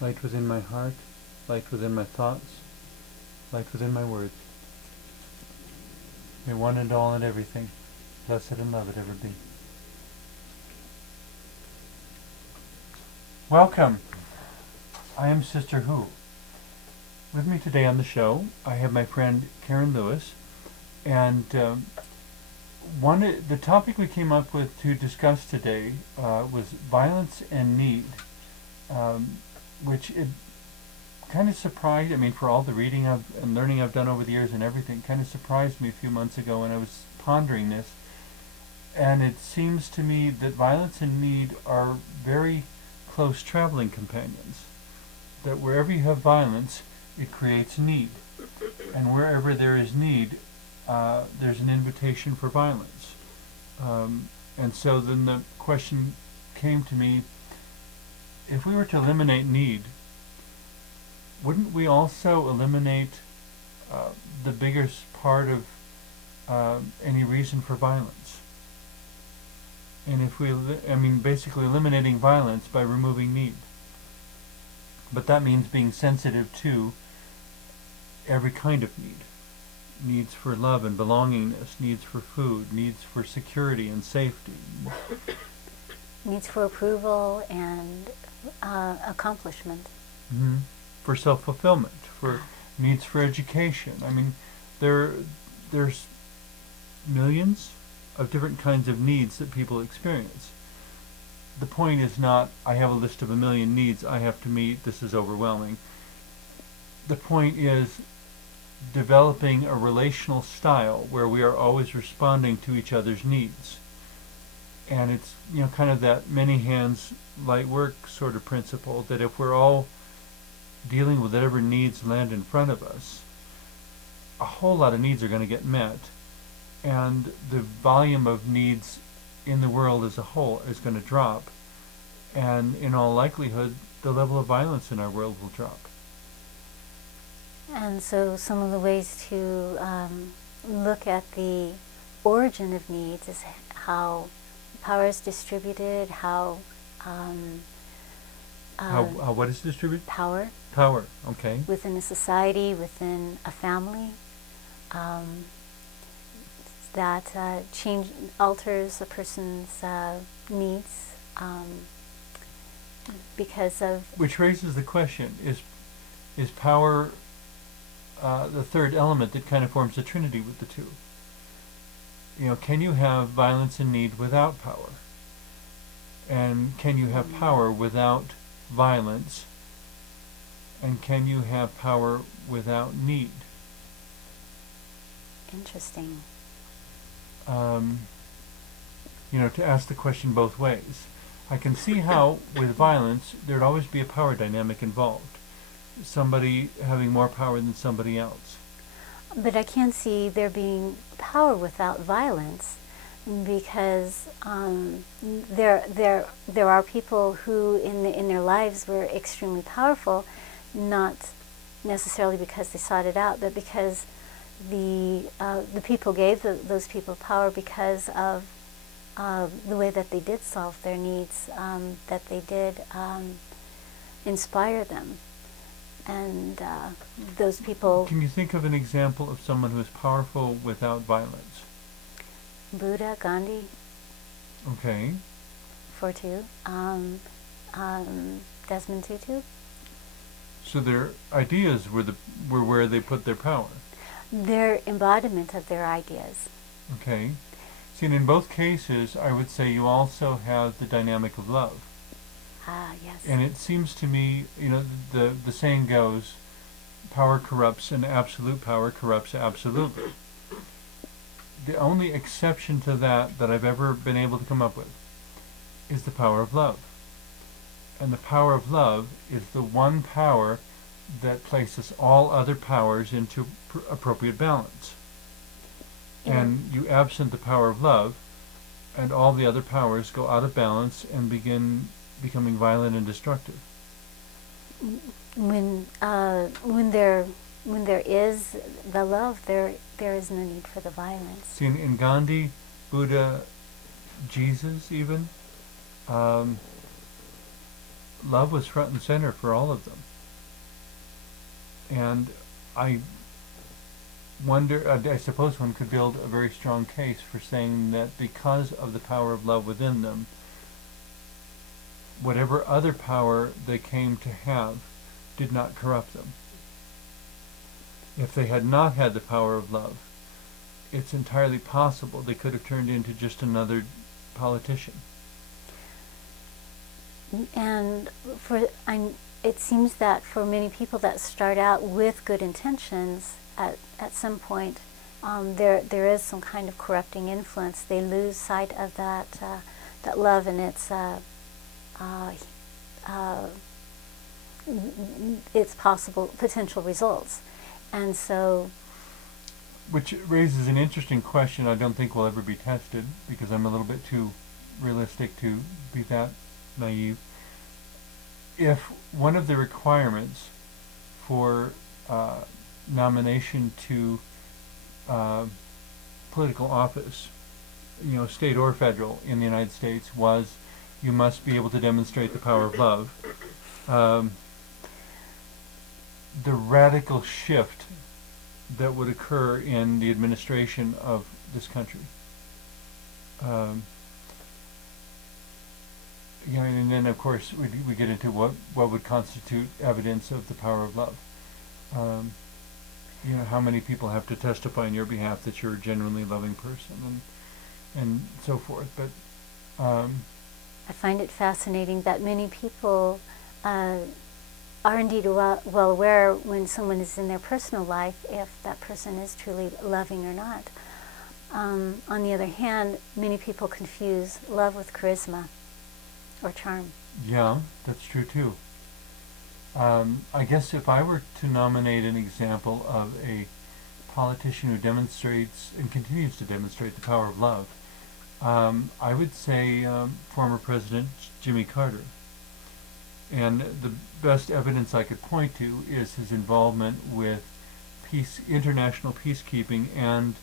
light within my heart, light within my thoughts, light within my words. May one and all and everything, blessed and loved ever be. Welcome. I am Sister Who. With me today on the show, I have my friend Karen Lewis, and the topic we came up with to discuss today was violence and need, which it kind of surprised, for all the reading and learning I've done over the years and everything, kind of surprised me a few months ago when I was pondering this. And it seems to me that violence and need are very close traveling companions. That wherever you have violence, it creates need. And wherever there is need, there's an invitation for violence. And so then the question came to me, if we were to eliminate need, wouldn't we also eliminate the biggest part of any reason for violence? And if we, basically eliminating violence by removing need. But that means being sensitive to every kind of need. Needs for love and belongingness, needs for food, needs for security and safety. Needs for approval and accomplishment. Mm-hmm. For self-fulfillment, for needs for education. There's millions of different kinds of needs that people experience. The point is not, I have a list of 1,000,000 needs I have to meet, this is overwhelming. The point is developing a relational style where we are always responding to each other's needs. And it's, kind of that many hands light work sort of principle, that if we're all dealing with whatever needs land in front of us, a whole lot of needs are going to get met, and the volume of needs in the world as a whole is going to drop, and in all likelihood the level of violence in our world will drop. And so some of the ways to look at the origin of needs is how power is distributed, how what is distributed? Power. Power, okay. Within a society, within a family, that alters a person's needs because of... Which raises the question, is power the third element that kind of forms the trinity with the two? Can you have violence and need without power? And can you have power without violence? And can you have power without need? Interesting. To ask the question both ways. I can see how, with violence, there'd always be a power dynamic involved. Somebody having more power than somebody else. But I can't see there being power without violence, because there are people who in their lives were extremely powerful, not necessarily because they sought it out, but because the people gave those people power because of the way that they did solve their needs, that they did inspire them. And those people... Can you think of an example of someone who is powerful without violence? Buddha, Gandhi. Okay. For two. Desmond Tutu. So their ideas were where they put their power. Their embodiment of their ideas. Okay. See, and in both cases, I would say you also have the dynamic of love. Ah, yes. And it seems to me, the saying goes, power corrupts and absolute power corrupts absolutely. The only exception to that I've ever been able to come up with is the power of love. And the power of love is the one power that places all other powers into appropriate balance. And you absent the power of love, and all the other powers go out of balance and begin becoming violent and destructive. When there is the love, there is no need for the violence. See, in Gandhi, Buddha, Jesus even, love was front and center for all of them. And I wonder, I suppose one could build a very strong case for saying that because of the power of love within them, whatever other power they came to have did not corrupt them. If they had not had the power of love, it's entirely possible they could have turned into just another politician. And it seems that for many people that start out with good intentions, at some point, there is some kind of corrupting influence. They lose sight of that love and its possible potential results, and so. Which raises an interesting question I don't think will ever be tested, because I'm a little bit too realistic to be that naive. If one of the requirements for nomination to political office, state or federal in the United States, was you must be able to demonstrate the power of love, the radical shift that would occur in the administration of this country. And then of course we get into what would constitute evidence of the power of love. How many people have to testify on your behalf that you're a genuinely loving person, and so forth. But I find it fascinating that many people are indeed well aware when someone is in their personal life if that person is truly loving or not. On the other hand, many people confuse love with charisma or charm. Yeah, that's true too. I guess if I were to nominate an example of a politician who demonstrates and continues to demonstrate the power of love, I would say former President Jimmy Carter. And the best evidence I could point to is his involvement with international peacekeeping and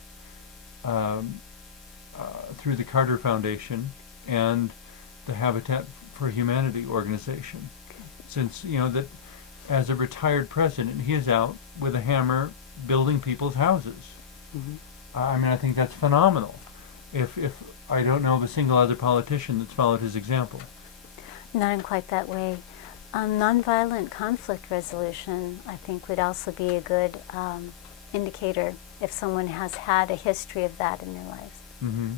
through the Carter Foundation and the Habitat for Humanity organization. Since, that as a retired president, he is out with a hammer building people's houses. Mm-hmm. I think that's phenomenal. If I don't know of a single other politician that's followed his example. Not in quite that way. Nonviolent conflict resolution, I think, would also be a good indicator if someone has had a history of that in their lives. Mm-hmm.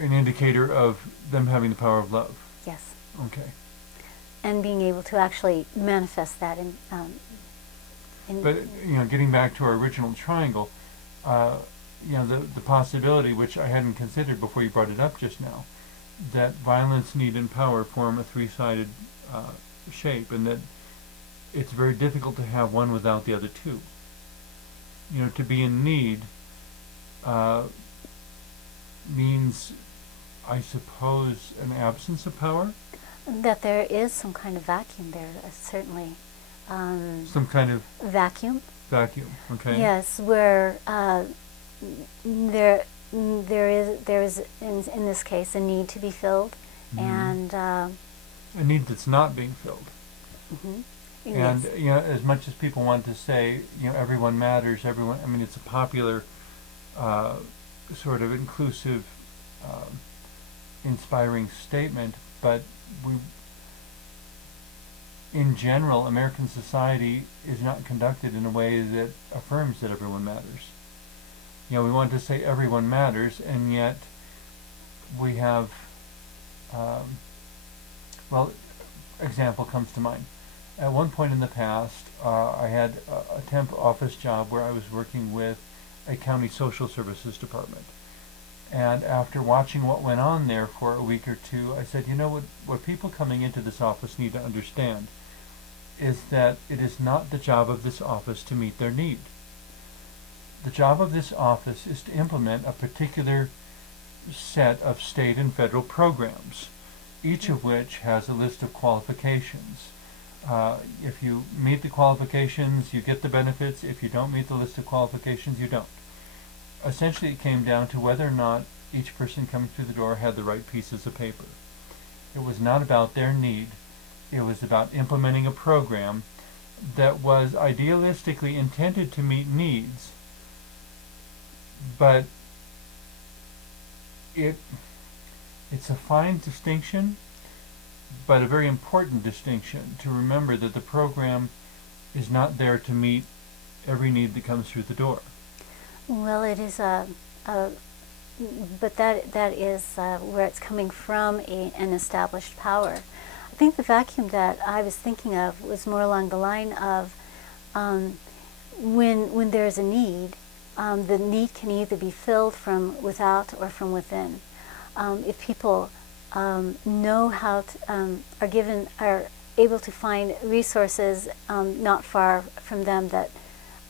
An indicator of them having the power of love. Yes. Okay. And being able to actually manifest that in but getting back to our original triangle, the possibility, which I hadn't considered before you brought it up just now, that violence, need, and power form a three-sided shape, and that it's very difficult to have one without the other two. To be in need means, I suppose, an absence of power? That there is some kind of vacuum there, certainly. Some kind of vacuum. Vacuum, okay. Yes, where there is in this case a need to be filled, mm-hmm. and a need that's not being filled. Mm-hmm. And yes. As much as people want to say, everyone matters, everyone. It's a popular sort of inclusive, inspiring statement, but in general, American society is not conducted in a way that affirms that everyone matters. We want to say everyone matters, and yet we have, example comes to mind. At one point in the past, I had a temp office job where I was working with a county social services department. And after watching what went on there for a week or two, I said, what people coming into this office need to understand is that it is not the job of this office to meet their need. The job of this office is to implement a particular set of state and federal programs, each of which has a list of qualifications. If you meet the qualifications, you get the benefits. If you don't meet the list of qualifications, you don't. Essentially, it came down to whether or not each person coming through the door had the right pieces of paper. It was not about their need. It was about implementing a program that was idealistically intended to meet needs, but it's a fine distinction, but a very important distinction to remember that the program is not there to meet every need that comes through the door. Well, it is but that is where it's coming from, an established power. I think the vacuum that I was thinking of was more along the line of when there's a need, the need can either be filled from without or from within. If people know how to, are able to find resources not far from them that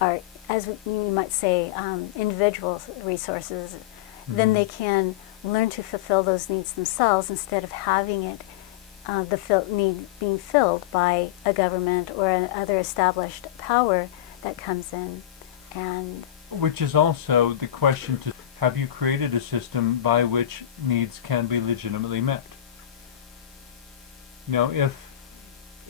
are, as you might say, individual resources, then they can learn to fulfill those needs themselves instead of having it need being filled by a government or another established power that comes in. And which is also the question to, have you created a system by which needs can be legitimately met? You know,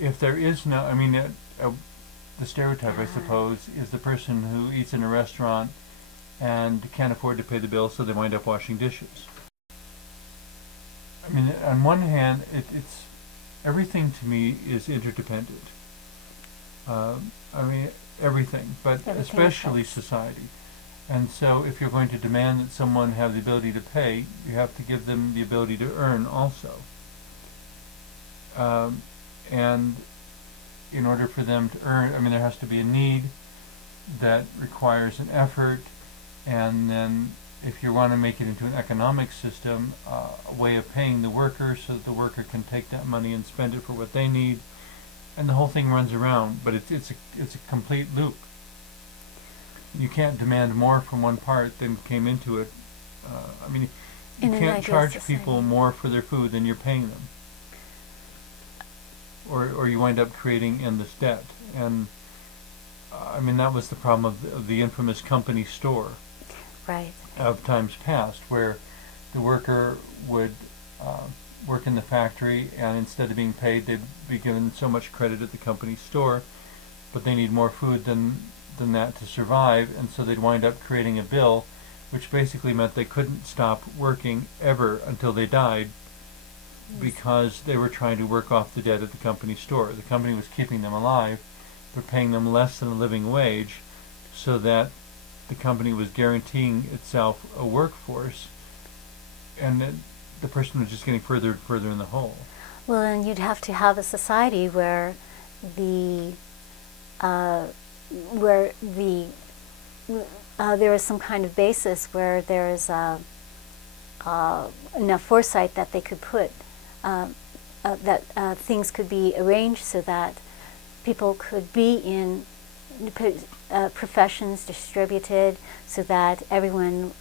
if there is no, I mean, the stereotype, I suppose, is the person who eats in a restaurant and can't afford to pay the bill, so they wind up washing dishes. I mean, on one hand, it's everything to me is interdependent. I mean, everything, but especially society. And so if you're going to demand that someone have the ability to pay, you have to give them the ability to earn also. And in order for them to earn, I mean, there has to be a need that requires an effort, and then if you want to make it into an economic system, a way of paying the worker so that the worker can take that money and spend it for what they need, and the whole thing runs around. But it's a complete loop. You can't demand more from one part than came into it. I mean, you can't charge people more for their food than you're paying them, or you wind up creating endless debt. And I mean, that was the problem of the infamous company store. Right. Of times past, where the worker would work in the factory, and instead of being paid, they'd be given so much credit at the company store, but they need more food than that to survive, and so they'd wind up creating a bill, which basically meant they couldn't stop working ever until they died, because they were trying to work off the debt at the company store. The company was keeping them alive, but paying them less than a living wage, so that the company was guaranteeing itself a workforce, and the person was just getting further and further in the hole. Well, and you'd have to have a society where there is some kind of basis where there is enough foresight that they could put that things could be arranged so that people could be in professions distributed, so that everyone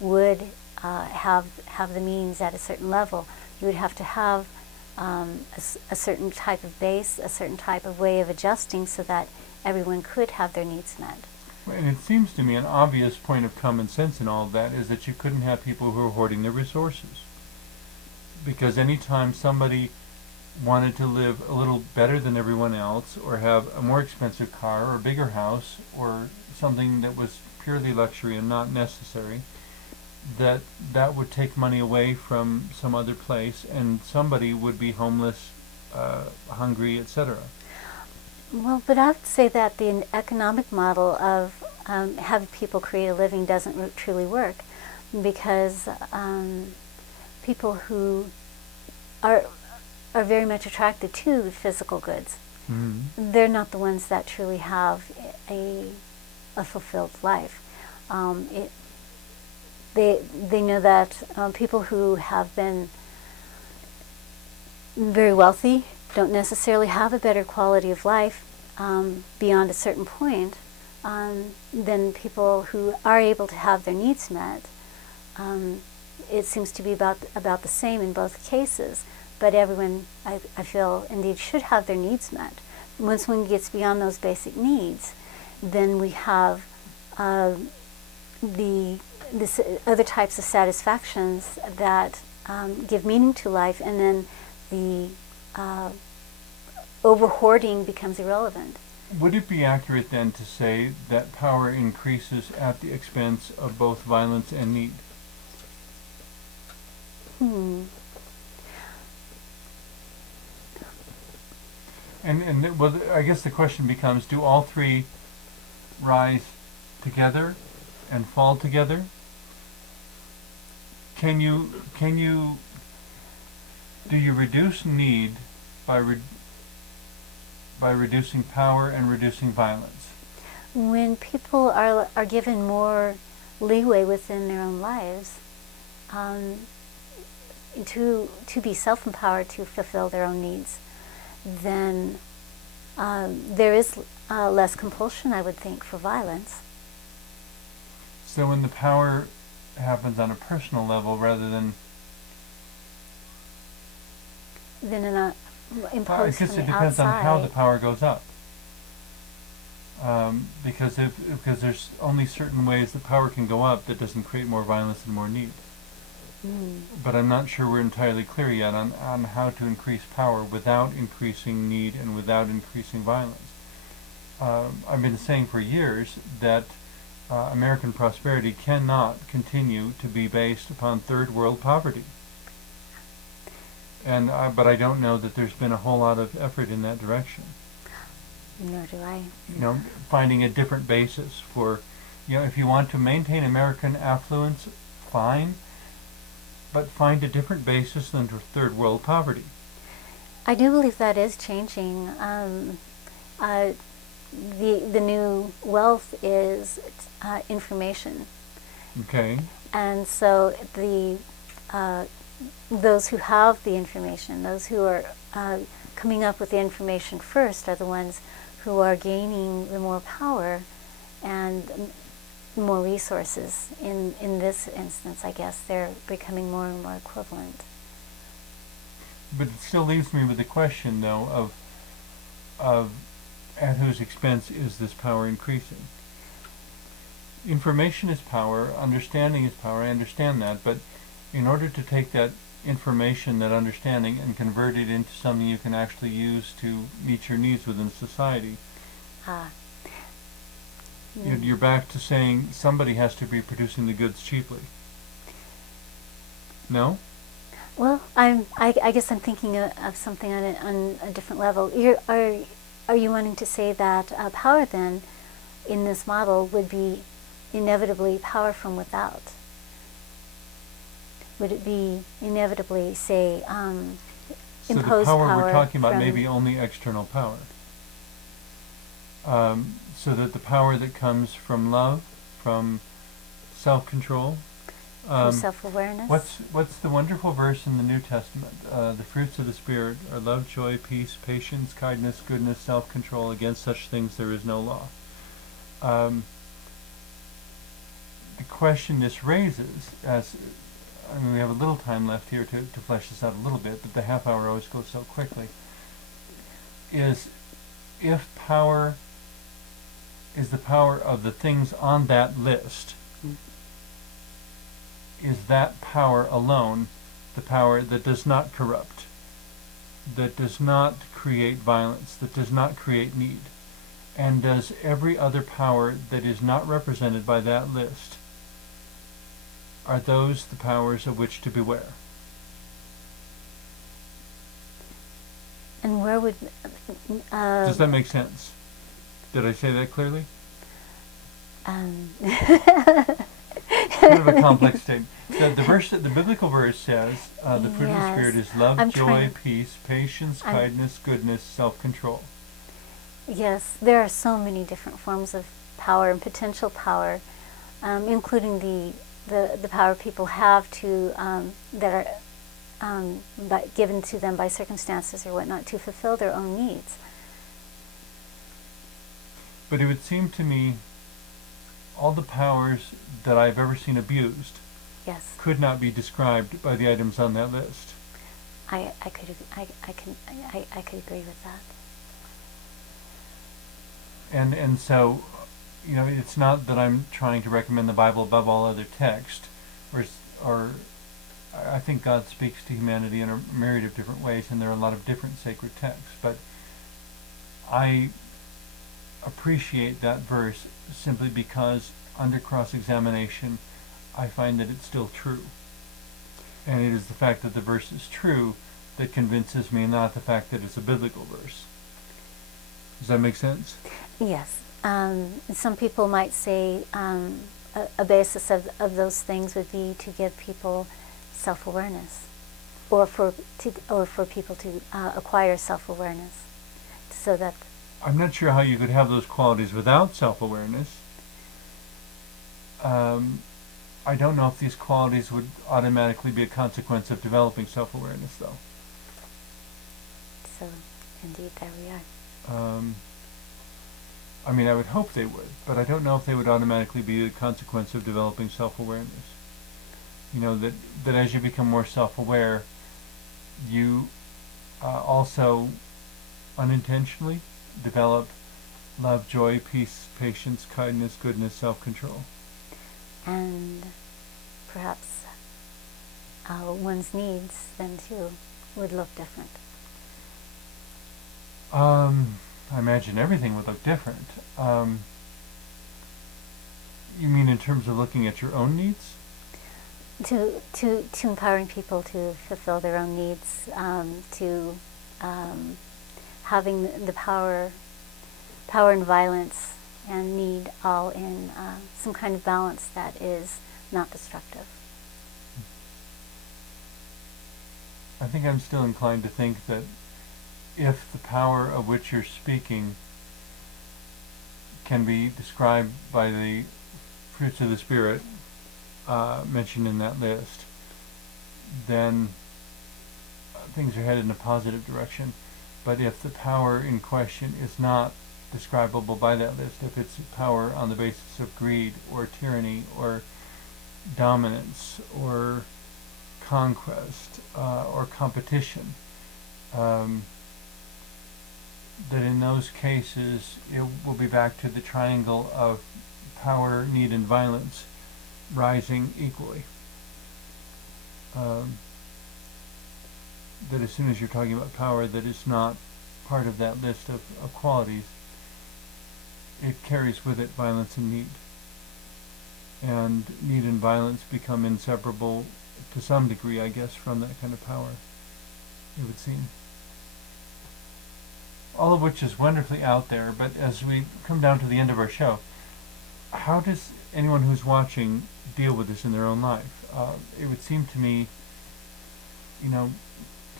would have the means at a certain level. You would have to have a certain type of base, a certain type of way of adjusting, so that everyone could have their needs met. And it seems to me an obvious point of common sense in all of that is that you couldn't have people who are hoarding their resources. Because any time somebody wanted to live a little better than everyone else, or have a more expensive car, or a bigger house, or something that was purely luxury and not necessary, that would take money away from some other place, and somebody would be homeless, hungry, etc. Well, but I would say that the economic model of having people create a living doesn't truly work, because people who are very much attracted to physical goods, they're not the ones that truly have a fulfilled life. They know that people who have been very wealthy don't necessarily have a better quality of life beyond a certain point than people who are able to have their needs met. It seems to be about the same in both cases, but everyone, I feel, indeed should have their needs met. Once one gets beyond those basic needs, then we have the other types of satisfactions that give meaning to life, and then the over hoarding becomes irrelevant. Would it be accurate then to say that power increases at the expense of both violence and need? And well, I guess the question becomes: do all three rise together and fall together? Do you reduce need by reducing power and reducing violence? When people are given more leeway within their own lives, to be self-empowered to fulfill their own needs, then there is less compulsion, I would think, for violence. So when the power happens on a personal level rather than imposed I guess from it the depends outside. on how the power goes up. Because there's only certain ways the power can go up that doesn't create more violence and more need. But I'm not sure we're entirely clear yet on how to increase power without increasing need and without increasing violence. I've been saying for years that American prosperity cannot continue to be based upon third world poverty. But I don't know that there's been a whole lot of effort in that direction. Nor do I. Finding a different basis for, if you want to maintain American affluence, fine, but find a different basis than for third world poverty. I do believe that is changing. The new wealth is information. Okay. And so those who have the information, those who are coming up with the information first, are the ones who are gaining the more power and more resources. In this instance, I guess they're becoming more and more equivalent. But it still leaves me with the question, though, of at whose expense is this power increasing? Information is power, understanding is power, I understand that, but in order to take that information, that understanding, and convert it into something you can actually use to meet your needs within society, you're back to saying somebody has to be producing the goods cheaply. No? Well, I guess I'm thinking of something on a different level. Are you wanting to say that power then, in this model, would be inevitably power from without? Would it be inevitably, say, So imposed the power power we're talking about from may be only external power. So that the power that comes from love, from self-control, from self-awareness? What's the wonderful verse in the New Testament? The fruits of the Spirit are love, joy, peace, patience, kindness, goodness, self-control. Against such things there is no law. The question this raises, we have a little time left here to flesh this out a little bit, but the half hour always goes so quickly, is if power is the power of the things on that list, is that power alone the power that does not corrupt, that does not create violence, that does not create need? And does every other power that is not represented by that list, are those the powers of which to beware? And where would... Does that make sense? Did I say that clearly? Kind of a complex statement. The biblical verse says the fruit of the Spirit is love, joy, peace, patience, kindness, goodness, self-control. Yes, there are so many different forms of power and potential power, including the power people have to that are given to them by circumstances or whatnot to fulfill their own needs. But it would seem to me all the powers that I've ever seen abused could not be described by the items on that list. I could agree with that. And so it's not that I'm trying to recommend the Bible above all other text, or I think God speaks to humanity in a myriad of different ways, and there are a lot of different sacred texts. But I appreciate that verse simply because under cross-examination, I find that it's still true. And it is the fact that the verse is true that convinces me, not the fact that it's a biblical verse. Does that make sense? Yes. Some people might say a basis of those things would be to give people self-awareness, or for people to acquire self-awareness, so that. I'm not sure how you could have those qualities without self-awareness. I don't know if these qualities would automatically be a consequence of developing self-awareness, though. So, indeed, there we are. I mean, I would hope they would, but I don't know if they would automatically be a consequence of developing self-awareness. That as you become more self-aware, you also unintentionally develop love, joy, peace, patience, kindness, goodness, self-control. And perhaps one's needs then too would look different. I imagine everything would look different. You mean in terms of looking at your own needs? To empowering people to fulfill their own needs, to having the power and violence and need all in some kind of balance that is not destructive. I think I'm still inclined to think that if the power of which you're speaking can be described by the fruits of the Spirit mentioned in that list, then things are headed in a positive direction. But if the power in question is not describable by that list, if it's power on the basis of greed or tyranny or dominance or conquest or competition, that in those cases it will be back to the triangle of power, need, and violence rising equally. That as soon as you're talking about power that is not part of that list of qualities, it carries with it violence and need. And need and violence become inseparable to some degree, I guess, from that kind of power, it would seem. All of which is wonderfully out there, but as we come down to the end of our show, how does anyone who's watching deal with this in their own life? It would seem to me,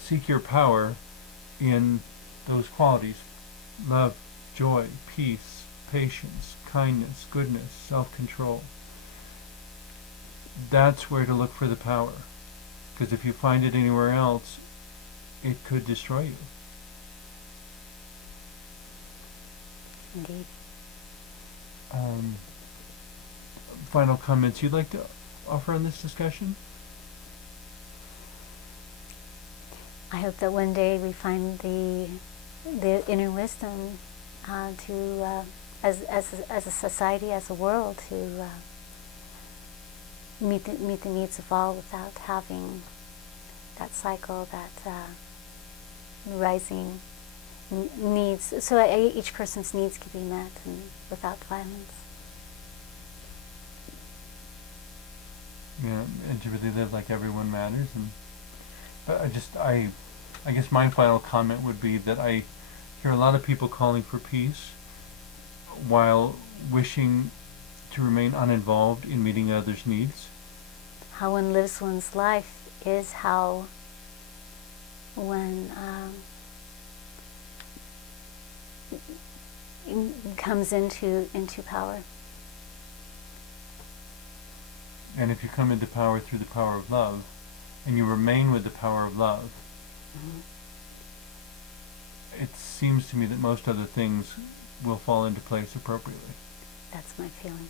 seek your power in those qualities: love, joy, peace, patience, kindness, goodness, self-control. That's where to look for the power, because if you find it anywhere else, it could destroy you. Indeed. Final comments you'd like to offer on this discussion? I hope that one day we find the inner wisdom to, as a society, as a world, to meet the needs of all without having that cycle, that rising needs, so each person's needs can be met and without violence. Yeah, and to really live like everyone matters. And I guess my final comment would be that I hear a lot of people calling for peace while wishing to remain uninvolved in meeting others' needs. How one lives one's life is how one comes into power. And if you come into power through the power of love, and you remain with the power of love, it seems to me that most other things will fall into place appropriately. That's my feeling.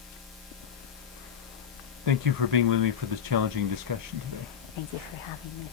Thank you for being with me for this challenging discussion today. Thank you for having me.